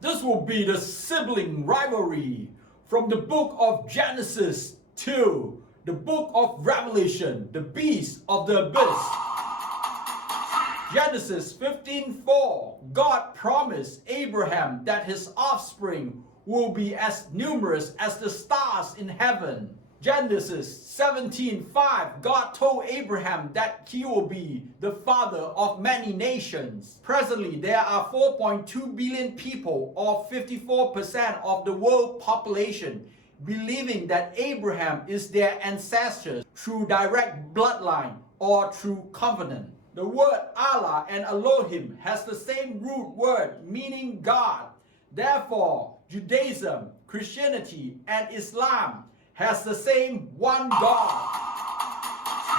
This will be the sibling rivalry from the book of Genesis to the book of Revelation, the beast of the abyss. Genesis 15:4, God promised Abraham that his offspring will be as numerous as the stars in heaven. Genesis 17:5, God told Abraham that he will be the father of many nations. Presently, there are 4.2 billion people, or 54% of the world population, believing that Abraham is their ancestor through direct bloodline or through covenant. The word Allah and Elohim has the same root word meaning God. Therefore, Judaism, Christianity, and Islam has the same one God.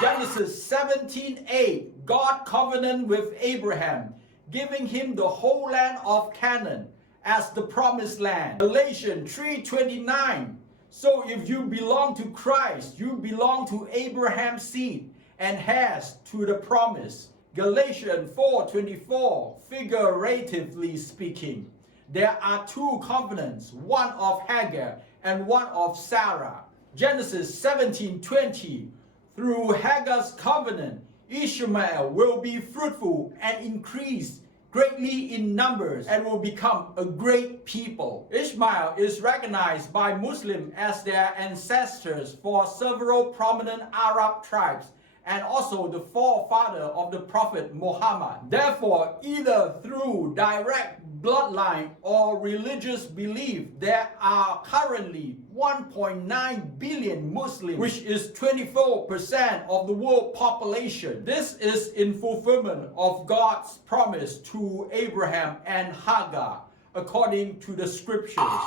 Genesis 17:8, God covenanted with Abraham, giving him the whole land of Canaan as the promised land. Galatians 3:29, so if you belong to Christ, you belong to Abraham's seed and heirs to the promise. Galatians 4:24, figuratively speaking, there are two covenants, one of Hagar and one of Sarah. Genesis 17:20, through Hagar's covenant, Ishmael will be fruitful and increase greatly in numbers and will become a great people. Ishmael is recognized by Muslims as their ancestors for several prominent Arab tribes and also the forefather of the Prophet Muhammad. Therefore, either through direct bloodline or religious belief, there are currently 1.9 billion Muslims, which is 24% of the world population. This is in fulfillment of God's promise to Abraham and Hagar, according to the scriptures.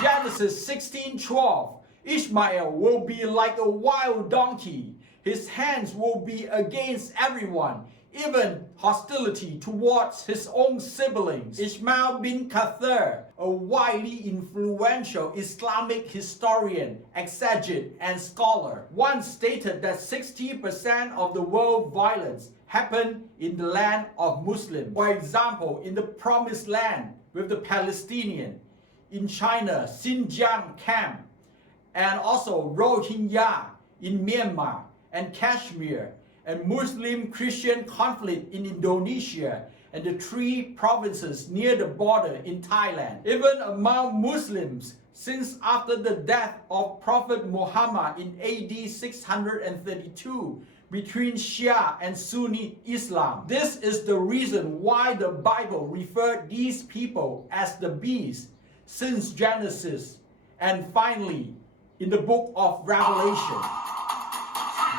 Genesis 16:12, Ishmael will be like a wild donkey. His hands will be against everyone, even hostility towards his own siblings. Ishmael bin Kathir, a widely influential Islamic historian, exegete, and scholar, once stated that 60% of the world violence happened in the land of Muslims. For example, in the Promised Land with the Palestinians, in China, Xinjiang camp, and also Rohingya in Myanmar and Kashmir, and Muslim-Christian conflict in Indonesia and the three provinces near the border in Thailand. Even among Muslims, since after the death of Prophet Muhammad in AD 632, between Shia and Sunni Islam. This is the reason why the Bible referred these people as the beast since Genesis, and finally in the book of Revelation.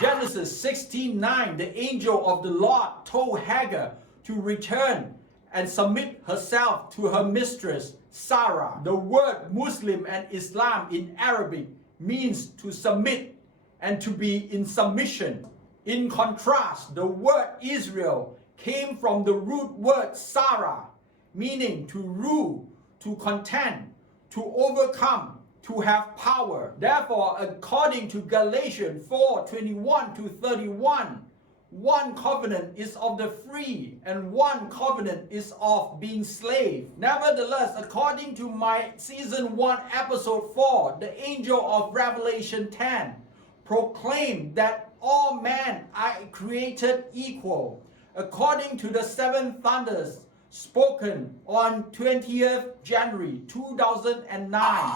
Genesis 16:9, the angel of the Lord told Hagar to return and submit herself to her mistress Sarah. The word Muslim and Islam in Arabic means to submit and to be in submission. In contrast, the word Israel came from the root word Sarah, meaning to rule, to contend, to overcome, to have power. Therefore, according to Galatians 4:21-31, one covenant is of the free and one covenant is of being slave. Nevertheless, according to my season 1 episode 4, the angel of Revelation 10 proclaimed that all men are created equal, according to the seven thunders spoken on 20th January 2009.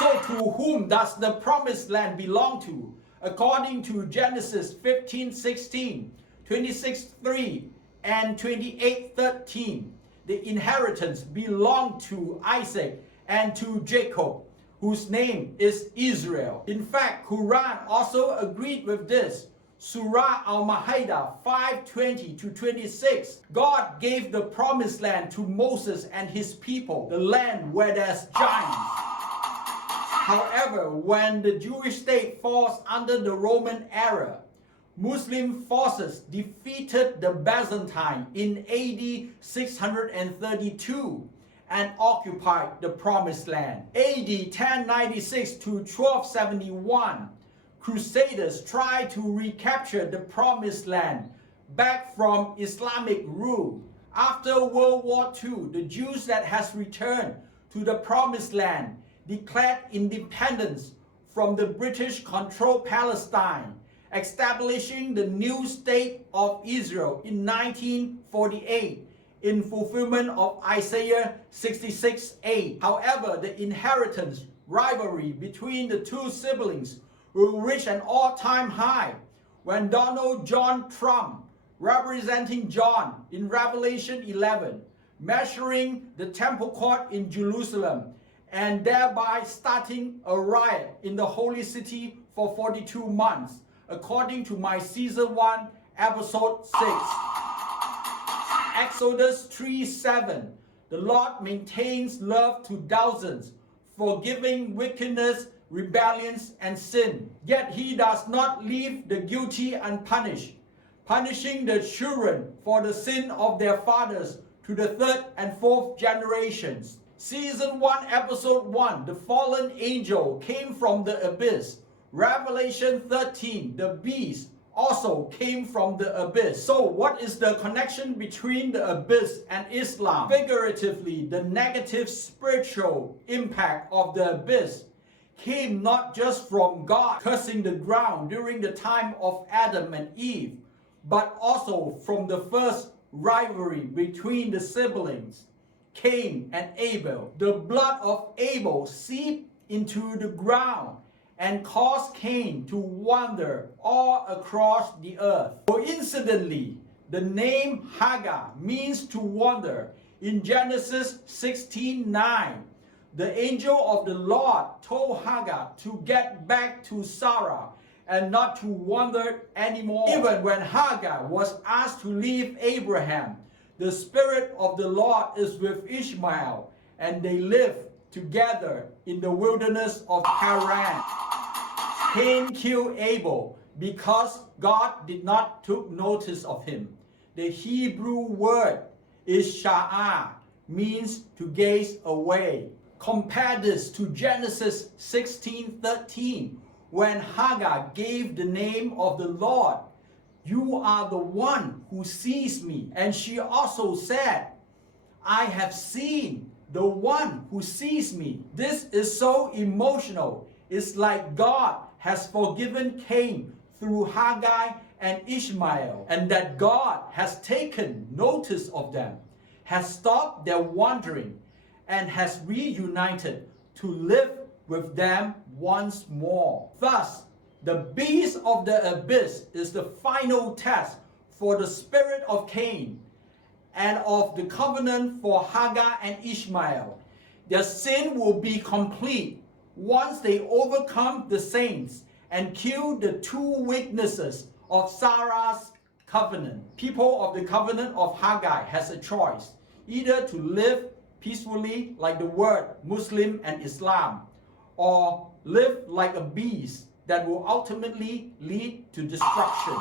So to whom does the promised land belong to? According to Genesis 15:16, 26:3, and 28:13, the inheritance belonged to Isaac and to Jacob, whose name is Israel. In fact, Quran also agreed with this. Surah Al-Ma'idah 5:20-26. God gave the promised land to Moses and his people, the land where there's giants. However, when the Jewish state falls under the Roman era, Muslim forces defeated the Byzantine in AD 632 and occupied the Promised Land. AD 1096-1271, Crusaders tried to recapture the Promised Land back from Islamic rule. After World War II, the Jews that has returned to the Promised Land declared independence from the British-controlled Palestine, establishing the new state of Israel in 1948 in fulfillment of Isaiah 66:8. However, the inheritance rivalry between the two siblings will reach an all-time high when Donald John Trump, representing John in Revelation 11, measuring the temple court in Jerusalem and thereby starting a riot in the holy city for 42 months, according to my season 1, episode 6. Exodus 3:7. The Lord maintains love to thousands, forgiving wickedness, rebellions, and sin. Yet he does not leave the guilty unpunished, punishing the children for the sin of their fathers to the 3rd and 4th generations. Season 1, episode 1, the fallen angel came from the abyss. Revelation 13, the beast also came from the abyss. So what is the connection between the abyss and Islam? Figuratively, the negative spiritual impact of the abyss came not just from God cursing the ground during the time of Adam and Eve, but also from the first rivalry between the siblings, Cain and Abel. The blood of Abel seeped into the ground and caused Cain to wander all across the earth. Coincidentally, the name Hagar means to wander. In Genesis 16:9, the angel of the Lord told Hagar to get back to Sarah and not to wander anymore. Even when Hagar was asked to leave Abraham, the Spirit of the Lord is with Ishmael, and they live together in the wilderness of Haran. Cain killed Abel because God did not take notice of him. The Hebrew word Isha'ah means to gaze away. Compare this to Genesis 16:13, when Hagar gave the name of the Lord, "You are the one who sees me." And she also said, "I have seen the one who sees me." This is so emotional. It's like God has forgiven Cain through Hagar and Ishmael, and that God has taken notice of them, has stopped their wandering, and has reunited to live with them once more. Thus, the beast of the abyss is the final test for the spirit of Cain and of the covenant for Hagar and Ishmael. Their sin will be complete once they overcome the saints and kill the two witnesses of Sarah's covenant. People of the covenant of Hagar has a choice, either to live peacefully like the word Muslim and Islam, or live like a beast that will ultimately lead to destruction.